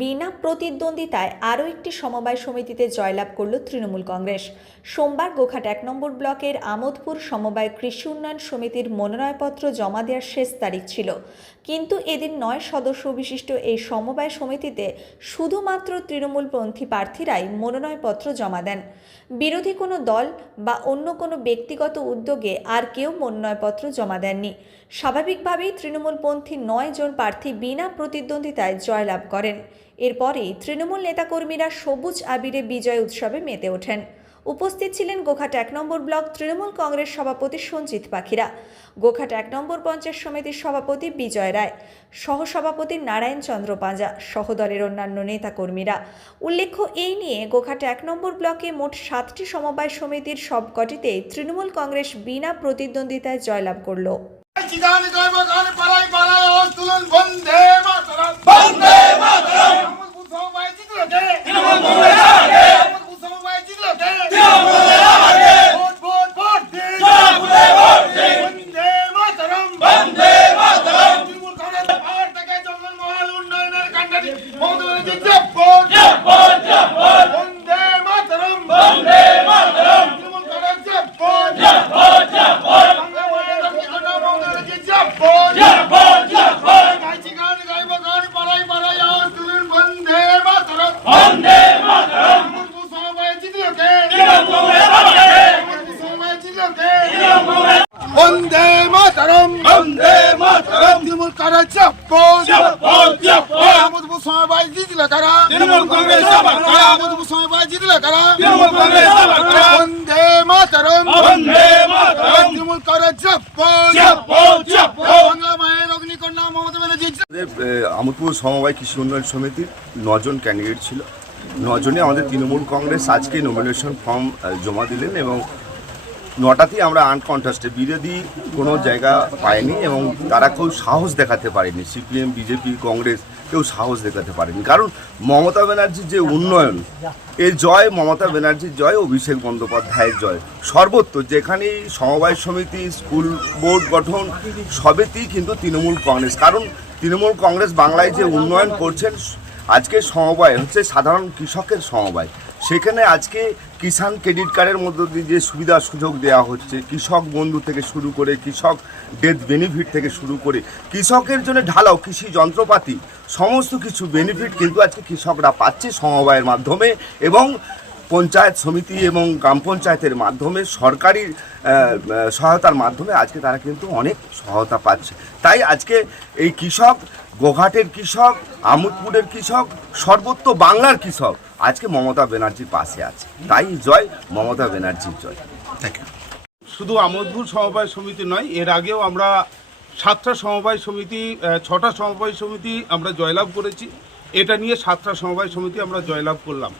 বিনা প্রতিদ্বন্দ্বিতায় আরও একটি সমবায় সমিতিতে জয়লাভ করল তৃণমূল কংগ্রেস। সোমবার গোঘাট এক নম্বর ব্লকের আমোদপুর সমবায় কৃষি উন্নয়ন সমিতির মনোনয়নপত্র জমা দেওয়ার শেষ তারিখ ছিল। কিন্তু এদিন নয় সদস্য বিশিষ্ট এই সমবায় সমিতিতে শুধুমাত্র তৃণমূলপন্থী প্রার্থীরাই মনোনয়নপত্র জমা দেন। বিরোধী কোনো দল বা অন্য কোনো ব্যক্তিগত উদ্যোগে আর কেউ মনোনয়নপত্র জমা দেননি। স্বাভাবিকভাবেই তৃণমূলপন্থী নয় জন প্রার্থী বিনা প্রতিদ্বন্দ্বিতায় জয়লাভ করেন। এরপরেই তৃণমূল নেতাকর্মীরা সবুজ আবিরে বিজয় উৎসবে মেতে ওঠেন। উপস্থিত ছিলেন গোঘাট এক নম্বর ব্লক তৃণমূল কংগ্রেস সভাপতি সঞ্জিত পাখিরা, গোঘাট এক নম্বর পঞ্চায়েত সমিতির সভাপতি বিজয় রায়, সহসভাপতি নারায়ণ চন্দ্র পাঁজা, সহদলের অন্যান্য নেতাকর্মীরা। উল্লেখ্য, এই নিয়ে গোঘাট এক নম্বর ব্লকে মোট সাতটি সমবায় সমিতির সবকটিতেই তৃণমূল কংগ্রেস বিনা প্রতিদ্বন্দ্বিতায় জয়লাভ করল চিদান জয় গান পাড়াই পাড়াই আওয়াজ তুলুন বন্দে মাতরম বন্দে মাতরম আমল বুঝাই জিতলতে তৃণমূল কংগ্রেস আগে আমল বুঝাই জিতলতে তৃণমূল কংগ্রেস আগে ভোট ভোট ভোট দিন জয় ভোট দিন বন্দে মাতরম বন্দে মাতরম তৃণমূল কংগ্রেস পাহাড় থেকে জঙ্গল মহল উন্নয়নের কান্ডারি মমতা ব্যানার্জি জব্বর জব্বর জব্বর বন্দে মাতরম বন্দে মাতরম তৃণমূল কংগ্রেস জব্বর জব্বর জব্বর বাংলা তৃণমূল কংগ্রেস বন্দে মাতরম তৃণমূল কারা? কারা তৃণমূল কংগ্রেস আমল সবাই জিতল কারা? তৃণমূল কংগ্রেস বন্দে মাতরম। বন্দে মাতরম। তৃণমূল কারা জব্বর বাংলা মায়ের অগ্নিকন্যা মমতা ব্যানার্জি আমোদপুর সমবায় কৃষি উন্নয়ন সমিতির নজন ক্যান্ডিডেট ছিল। নজনে আমাদের তৃণমূল কংগ্রেস আজকে নমিনেশন ফর্ম জমা দিলেন এবং নটাতেই আমরা আনকন্টাস্টে বিরোধী কোনো জায়গা পায়নি এবং তারা কেউ সাহস দেখাতে পারেনি। সিপিএম, বিজেপি, কংগ্রেস কেউ সাহস দেখাতে পারেনি। কারণ মমতা ব্যানার্জির যে উন্নয়ন, এর জয়, মমতা ব্যানার্জির জয়, অভিষেক বন্দ্যোপাধ্যায়ের জয়। সর্বত্র যেখানেই সমবায় সমিতি, স্কুল বোর্ড গঠন, সবেতেই কিন্তু তৃণমূল কংগ্রেস। কারণ তৃণমূল কংগ্রেস বাংলায় যে উন্নয়ন করছেন আজকে সমবায় হচ্ছে সাধারণ কৃষকের সমবায়। সেখানে আজকে কিষাণ ক্রেডিট কার্ডের মধ্য দিয়ে যে সুবিধা সুযোগ দেওয়া হচ্ছে, কৃষক বন্ধু থেকে শুরু করে, কৃষক ডেথ বেনিফিট থেকে শুরু করে, কৃষকের জন্য ঢালাও, কৃষি যন্ত্রপাতি, সমস্ত কিছু বেনিফিট কিন্তু আজকে কৃষকরা পাচ্ছে সমবায়ের মাধ্যমে এবং পঞ্চায়েত সমিতি এবং গ্রাম পঞ্চায়েতের মাধ্যমে সরকারি সহায়তার মাধ্যমে আজকে তারা কিন্তু অনেক সহায়তা পাচ্ছে। তাই আজকে এই কৃষক গোঘাটের কৃষক আমোদপুরের কৃষক সর্বত্র বাংলার কৃষক আজকে মমতা ব্যানার্জির পাশে আছে। তাই জয় মমতা ব্যানার্জির জয়। শুধু আমোদপুর সমবায় সমিতি নয় এর আগেও আমরা সাতটা সমবায় সমিতি ছটা সমবায় সমিতি আমরা জয়লাভ করেছি। এটা নিয়ে সাতটা সমবায় সমিতি আমরা জয়লাভ করলাম।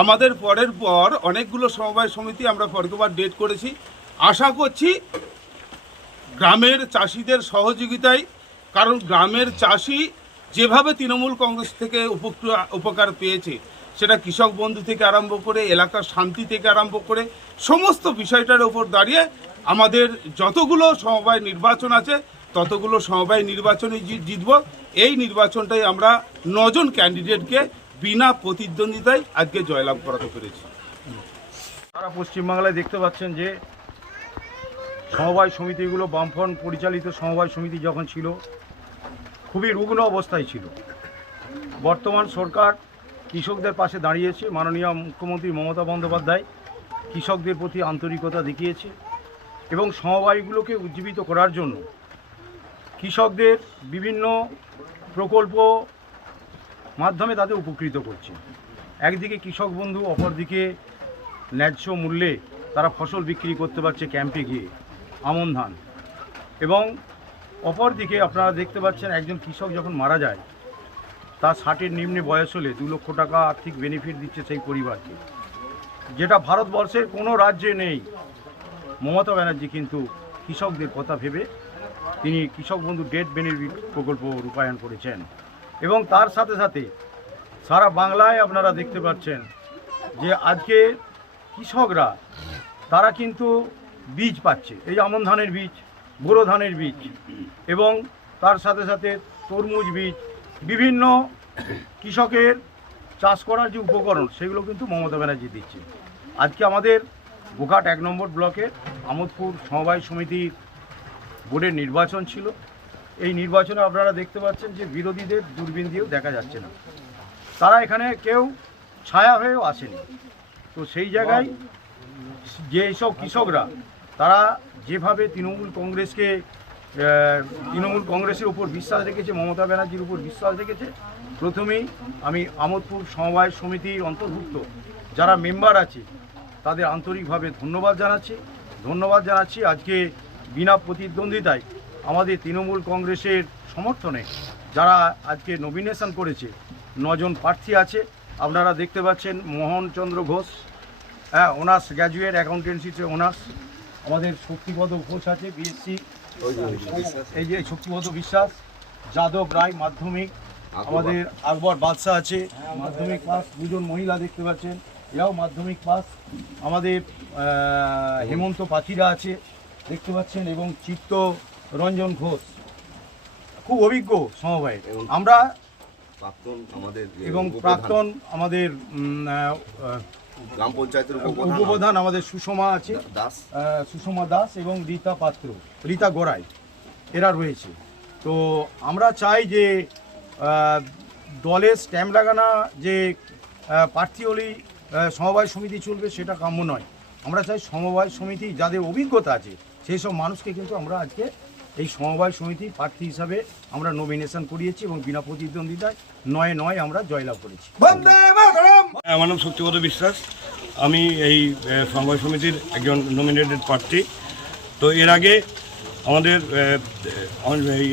আমাদের পরের পর অনেকগুলো সমবায় সমিতি আমরা পরবার ডেট করেছি। আশা করছি গ্রামের চাষিদের সহযোগিতায়, কারণ গ্রামের চাষি যেভাবে তৃণমূল কংগ্রেস থেকে উপকার পেয়েছে, সেটা কৃষক বন্ধু থেকে আরম্ভ করে, এলাকার শান্তি থেকে আরম্ভ করে, সমস্ত বিষয়টার উপর দাঁড়িয়ে আমাদের যতগুলো সমবায় নির্বাচন আছে, ততগুলো সমবায় নির্বাচনে জিতব। এই নির্বাচনটাই আমরা নজন ক্যান্ডিডেটকে বিনা প্রতিদ্বন্দ্বিতায় আজকে জয়লাভ করাতে পেরেছি। সারা পশ্চিমবাংলায় দেখতে পাচ্ছেন যে সমবায় সমিতিগুলো বামফ্রন্ট পরিচালিত সমবায় সমিতি যখন ছিল, খুবই রুগ্ন অবস্থায় ছিল। বর্তমান সরকার কৃষকদের পাশে দাঁড়িয়েছে, মাননীয় মুখ্যমন্ত্রী মমতা বন্দ্যোপাধ্যায় কৃষকদের প্রতি আন্তরিকতা দেখিয়েছে এবং সমবায়গুলোকে উজ্জীবিত করার জন্য কৃষকদের বিভিন্ন প্রকল্প মাধ্যমে তাদের উপকৃত করছে। একদিকে কৃষক বন্ধু, অপরদিকে ন্যায্য মূল্যে তারা ফসল বিক্রি করতে পারছে ক্যাম্পে গিয়ে আমন ধান। এবং অপরদিকে আপনারা দেখতে পাচ্ছেন একজন কৃষক যখন মারা যায়, তার ষাটের নিম্নে বয়স হলে দু লক্ষ টাকা আর্থিক বেনিফিট দিচ্ছে সেই পরিবারকে। যেটা ভারতবর্ষের কোনো রাজ্যে নেই। মমতা ব্যানার্জি কিন্তু কৃষকদের কথা ভেবে তিনি কৃষক বন্ধু ডেট বেনিফিট প্রকল্প রূপায়ণ করেছেন। এবং তার সাথে সাথে সারা বাংলায় আপনারা দেখতে পাচ্ছেন যে আজকে কৃষকরা, তারা কিন্তু বীজ পাচ্ছে। এই আমন ধানের বীজ, বোরো ধানের বীজ এবং তার সাথে সাথে তরমুজ বীজ, বিভিন্ন কৃষকের চাষ করার যে উপকরণ, সেগুলো কিন্তু মমতা ব্যানার্জি দিচ্ছে। আজকে আমাদের গোঘাট এক নম্বর ব্লকের আমোদপুর সমবায় সমিতির বোর্ডের নির্বাচন ছিল। এই নির্বাচনে আপনারা দেখতে পাচ্ছেন যে বিরোধীদের দূরবীন দিয়েও দেখা যাচ্ছে না। তারা এখানে কেউ ছায়া হয়েও আসেনি। তো সেই জায়গায় যে সব কৃষকরা, তারা যেভাবে তৃণমূল কংগ্রেসকে তৃণমূল কংগ্রেসের উপর বিশ্বাস রেখেছে, মমতা ব্যানার্জির উপর বিশ্বাস রেখেছে, প্রথমেই আমি আমোদপুর সমবায় সমিতির অন্তর্ভুক্ত যারা মেম্বার আছে, তাদের আন্তরিকভাবে ধন্যবাদ জানাচ্ছি। ধন্যবাদ জানাচ্ছি আজকে বিনা প্রতিদ্বন্দ্বিতায় আমাদের তৃণমূল কংগ্রেসের সমর্থনে যারা আজকে নমিনেশন করেছে, নজন প্রার্থী আছে। আপনারা দেখতে পাচ্ছেন মোহনচন্দ্র ঘোষ হ্যাঁ অনার্স গ্র্যাজুয়েট অ্যাকাউন্টেন্সিতে অনার্স। আমাদের শক্তিপদ ঘোষ আছে বিএসসি এই যে শক্তিপদ বিশ্বাস, যাদব রায় মাধ্যমিক। আমাদের আকবর বাদশাহ আছে, মাধ্যমিক পাস। দুজন মহিলা দেখতে পাচ্ছেন, এরাও মাধ্যমিক পাস। আমাদের হেমন্ত পাথিরা আছে, দেখতে পাচ্ছেন। এবং চিত্ত রঞ্জন ঘোষ। খুব অভিজ্ঞ সমবায়। আমরা প্রাক্তন আমাদের এবং প্রাক্তন আমাদের গ্রাম পঞ্চায়েতের উপপ্রধান আমাদের সুষমা আছে। দাস। সুষমা দাস এবং রীতা পাত্র রীতা গোড়াই এরা রয়েছে। তো আমরা চাই যে দলের স্ট্যাম্প লাগানো যে প্রার্থী হলেই সমবায় সমিতি চলবে সেটা কাম্য নয়। আমরা চাই সমবায় সমিতি যাদের অভিজ্ঞতা আছে সেই সব মানুষকে কিন্তু আমরা আজকে এই সমবায় সমিতি প্রার্থী হিসাবে আমরা নমিনেশন করিয়েছি এবং বিনা প্রতিদ্বন্দ্বিতায় নয় নয় আমরা জয়লাভ করেছি। মাতরম! আমার নাম শক্তিপদ বিশ্বাস। আমি এই সমবায় সমিতির একজন নমিনেটেড প্রার্থী। তো এর আগে আমাদের এই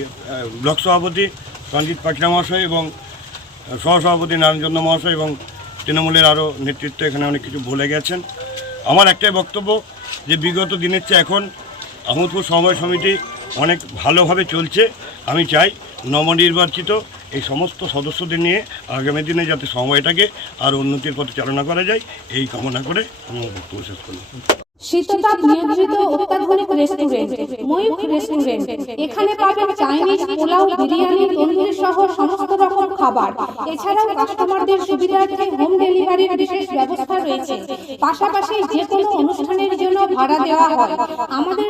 ব্লক সভাপতি সঞ্জিত পাটনা মহাশয় এবং সহসভাপতি নারায়ণচন্দ্র মহাশয় এবং তৃণমূলের আরও নেতৃত্ব এখানে অনেক কিছু বলে গেছেন। আমার একটাই বক্তব্য যে বিগত দিনের চেয়ে এখন আহমদপুর সমবায় সমিতি অনেক ভালোভাবে চলছে। আমি চাই নবনির্বাচিত এই সমস্ত সদস্যদের নিয়ে আগামী দিনে যাতে সময়টাকে আর উন্নতির পথে চালনা করা যায়, এই কামনা করে আমি বক্তব্য শেষ শীততাপ নিয়ন্ত্রিত অত্যাধুনিক রেস্টুরেন্ট ময়ূখ রেস্টুরেন্ট এখানে পাবেন চাইনিজ পোলাও, বিরিয়ানি সহ সমস্ত রকম খাবার। এছাড়াও কাস্টমারদের সুবিধার্থে হোম ডেলিভারির বিশেষ ব্যবস্থা রয়েছে। পাশাপাশি যে কোনো অনুষ্ঠানের জন্য ভাড়া দেওয়া হয়। আমাদের